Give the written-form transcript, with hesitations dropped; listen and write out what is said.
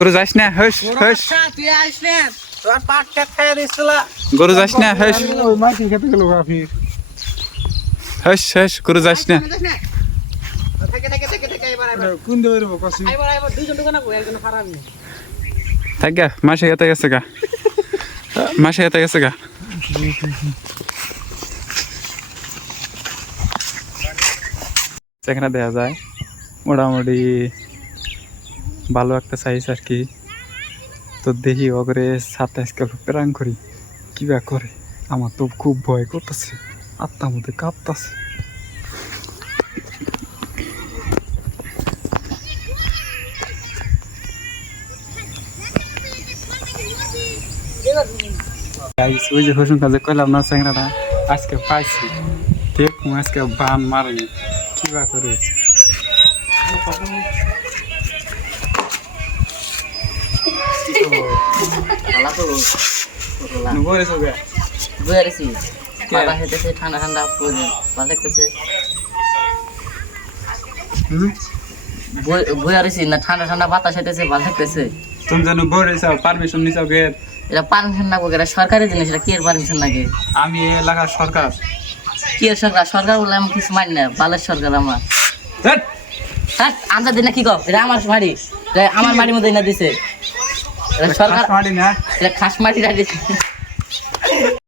গরু যাস না হস হস তুই আইস না তোর পাট খেত খাইয়া দিছিল গরু যাস না হস ওই মাটি খেতে গেল আপনি হস হস গরু যাস না থেকে থেকে থেকে থেকে এবার কোন দেবে রে কসি এবার দুইজন দোকানে বই একজন হারামি থাক গা মাসে খেতে গেছে গা মাসে খেতে গেছে গা সেখানে দেখা যায় মোটামুটি ভালো একটা সাইজ আর কি। তো দেখি ওগরে সাথে আজকে প্রাণ করি কিবা করে, আমার তো খুব ভয় করতেছে, আত্মার মধ্যে কাঁপতেছে। ওই যে হসুন কাজে কইলাম না চ্যাংরাটা আজকে পাইছি, দেখুন আজকে বান মারেনি কিবা করে। ঠান্ডা ঠান্ডা ভালো লাগতেছে বইয়ারেছি না ঠান্ডা ঠান্ডা বাতাস হেঁটেছে ভালো লাগতেছে। তুমি জানো বলেছো পারমিশন নিছাও গে? এটা পারমিশন না এটা সরকারি জিনিস, এটা কি এর পারমিশন লাগে? আমি এলাকার সরকার। কি এর সরকার? সরকার বলে আমি কিছু মানি না, বালের সরকার আমার। হ্যাঁ আমরা দিন না কি কর, এটা আমার বাড়ি, আমার বাড়ির মধ্যে না দিছে সরকার, মাটি না এটা খাস মাটি দিছে।